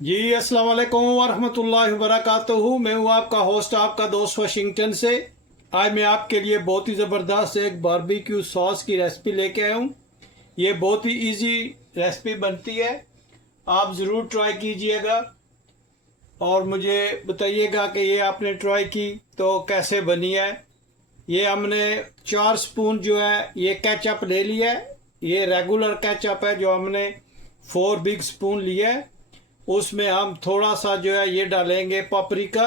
जी अस्सलाम वालेकुम वरहमतुल्लाहि वबरकातुहू। मैं हूँ आपका होस्ट, आपका दोस्त वाशिंगटन से। आज मैं आपके लिए बहुत ही ज़बरदस्त एक बारबेक्यू सॉस की रेसिपी लेके आया हूँ। ये बहुत ही इजी रेसिपी बनती है, आप ज़रूर ट्राई कीजिएगा और मुझे बताइएगा कि ये आपने ट्राई की तो कैसे बनी है। ये हमने 4 स्पून जो है ये केचप ले लिया है। ये रेगुलर केचप है जो हमने 4 बिग स्पून लिया है। उसमें हम थोड़ा सा जो है ये डालेंगे पापरिका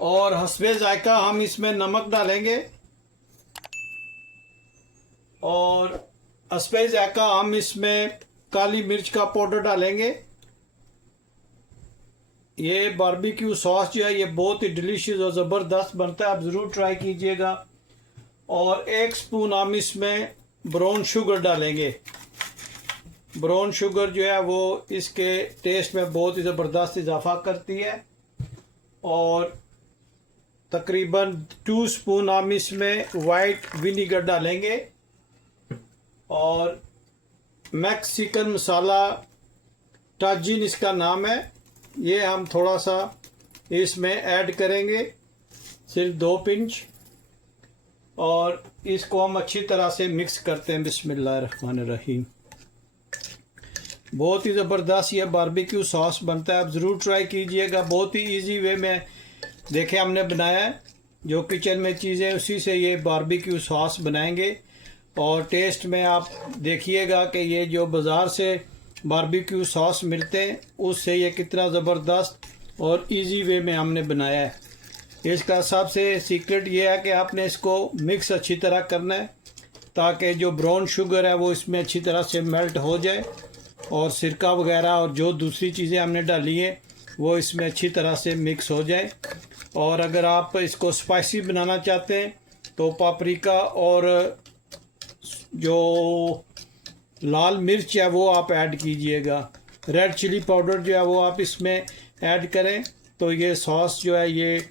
और हस्बे जायका हम इसमें नमक डालेंगे और हस्बे जायका हम इसमें काली मिर्च का पाउडर डालेंगे। ये बारबेक्यू सॉस जो है ये बहुत ही डिलीशियस और ज़बरदस्त बनता है, आप ज़रूर ट्राई कीजिएगा। और 1 स्पून हम इसमें ब्राउन शुगर डालेंगे। ब्राउन शुगर जो है वो इसके टेस्ट में बहुत ही ज़बरदस्त इजाफा करती है। और तकरीबन 2 स्पून हम इसमें वाइट विनीगर डालेंगे और मैक्सिकन मसाला टाजिन इसका नाम है, ये हम थोड़ा सा इसमें ऐड करेंगे, सिर्फ 2 पिंच। और इसको हम अच्छी तरह से मिक्स करते हैं। बिस्मिल्लाहिर्रहमानिर्रहीम। बहुत ही ज़बरदस्त ये बारबेक्यू सॉस बनता है, आप ज़रूर ट्राई कीजिएगा। बहुत ही इजी वे में देखे हमने बनाया है, जो किचन में चीज़ें उसी से ये बारबेक्यू सॉस बनाएंगे। और टेस्ट में आप देखिएगा कि ये जो बाज़ार से बारबेक्यू सॉस मिलते हैं उससे ये कितना ज़बरदस्त और इजी वे में हमने बनाया है। इसका सबसे सीक्रेट ये है कि आपने इसको मिक्स अच्छी तरह करना है ताकि जो ब्राउन शुगर है वो इसमें अच्छी तरह से मेल्ट हो जाए और सिरका वगैरह और जो दूसरी चीज़ें हमने डाली हैं वो इसमें अच्छी तरह से मिक्स हो जाए। और अगर आप इसको स्पाइसी बनाना चाहते हैं तो पापरिका और जो लाल मिर्च है वो आप ऐड कीजिएगा। रेड चिली पाउडर जो है वो आप इसमें ऐड करें तो ये सॉस जो है ये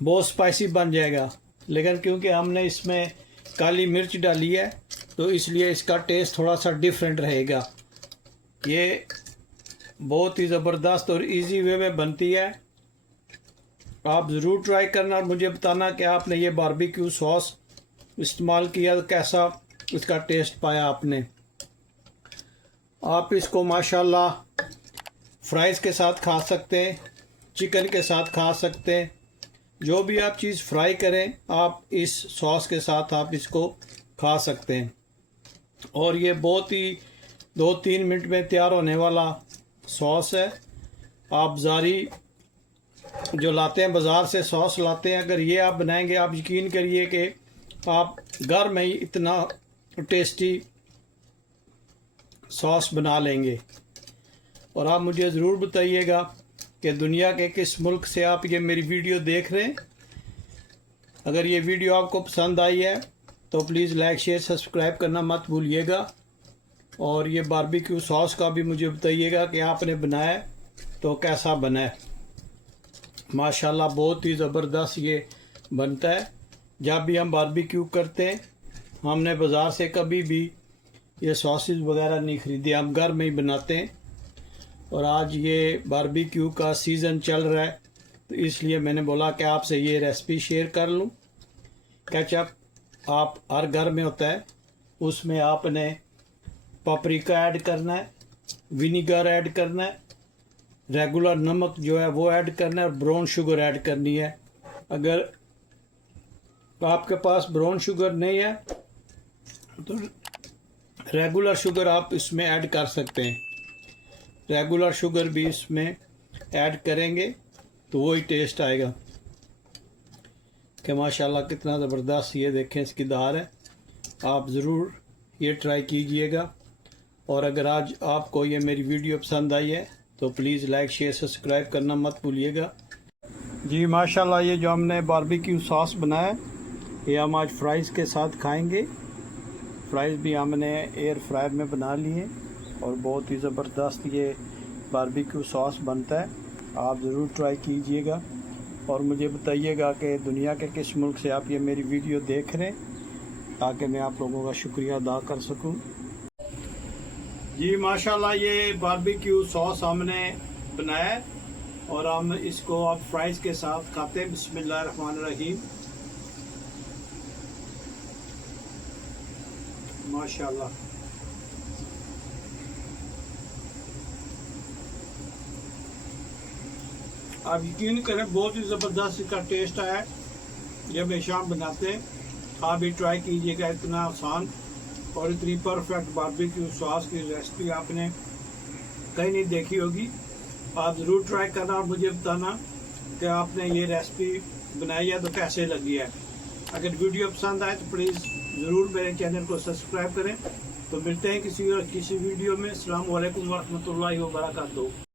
बहुत स्पाइसी बन जाएगा। लेकिन क्योंकि हमने इसमें काली मिर्च डाली है तो इसलिए इसका टेस्ट थोड़ा सा डिफरेंट रहेगा। ये बहुत ही ज़बरदस्त और इजी वे में बनती है, आप ज़रूर ट्राई करना और मुझे बताना कि आपने ये बारबेक्यू सॉस इस्तेमाल किया तो कैसा इसका टेस्ट पाया आपने। आप इसको माशाल्लाह फ्राइज़ के साथ खा सकते हैं, चिकन के साथ खा सकते हैं, जो भी आप चीज़ फ्राई करें आप इस सॉस के साथ आप इसको खा सकते हैं। और ये बहुत ही 2-3 मिनट में तैयार होने वाला सॉस है। आप जारी जो लाते हैं बाज़ार से सॉस लाते हैं, अगर ये आप बनाएंगे आप यकीन करिए कि आप घर में ही इतना टेस्टी सॉस बना लेंगे। और आप मुझे ज़रूर बताइएगा कि दुनिया के किस मुल्क से आप ये मेरी वीडियो देख रहे हैं। अगर ये वीडियो आपको पसंद आई है तो प्लीज़ लाइक शेयर सब्सक्राइब करना मत भूलिएगा। और ये बारबेक्यू सॉस का भी मुझे बताइएगा कि आपने बनाया तो कैसा बना है। माशाल्लाह बहुत ही ज़बरदस्त ये बनता है। जब भी हम बारबेक्यू करते हैं हमने बाज़ार से कभी भी ये सॉसेज वगैरह नहीं ख़रीदे, हम घर में ही बनाते हैं। और आज ये बारबेक्यू का सीज़न चल रहा है तो इसलिए मैंने बोला कि आपसे ये रेसिपी शेयर कर लूँ। केचप आप हर घर में होता है, उसमें आपने पापरिका ऐड करना है, विनीगर ऐड करना है, रेगुलर नमक जो है वो ऐड करना है और ब्राउन शुगर ऐड करनी है। अगर आपके पास ब्राउन शुगर नहीं है तो रेगुलर शुगर आप इसमें ऐड कर सकते हैं। रेगुलर शुगर भी इसमें ऐड करेंगे तो वही टेस्ट आएगा कि माशाल्लाह कितना ज़बरदस्त ये देखें इसकी धार है। आप ज़रूर ये ट्राई कीजिएगा। और अगर आज आपको ये मेरी वीडियो पसंद आई है तो प्लीज़ लाइक शेयर सब्सक्राइब करना मत भूलिएगा। जी माशाल्लाह ये जो हमने बारबेक्यू सॉस बनाया ये हम आज फ्राइज़ के साथ खाएंगे। फ्राइज़ भी हमने एयर फ्रायर में बना लिए और बहुत ही ज़बरदस्त ये बारबेक्यू सॉस बनता है, आप ज़रूर ट्राई कीजिएगा। और मुझे बताइएगा कि दुनिया के किस मुल्क से आप ये मेरी वीडियो देख रहे हैं ताकि मैं आप लोगों का शुक्रिया अदा कर सकूं। जी माशाल्लाह, ये बारबेक्यू सॉस हमने बनाया है और हम इसको आप फ्राइज के साथ खाते हैं। बिस्मिल्लाहिर्रहमानिर्रहीम। माशाल्लाह, आप यकीन करें बहुत ही ज़बरदस्त इसका टेस्ट आया जब हमेशा हम बनाते हैं। आप भी ट्राई कीजिएगा। इतना आसान और इतनी परफेक्ट बारबेक्यू सॉस की रेसिपी आपने कहीं नहीं देखी होगी। आप ज़रूर ट्राई करना और मुझे बताना कि आपने ये रेसिपी बनाई है तो कैसे लगी है। अगर वीडियो पसंद आए तो प्लीज़ ज़रूर मेरे चैनल को सब्सक्राइब करें। तो मिलते हैं किसी वीडियो में। अस्सलाम वालेकुम वरहमतुल्लाहि वबरकातुहू।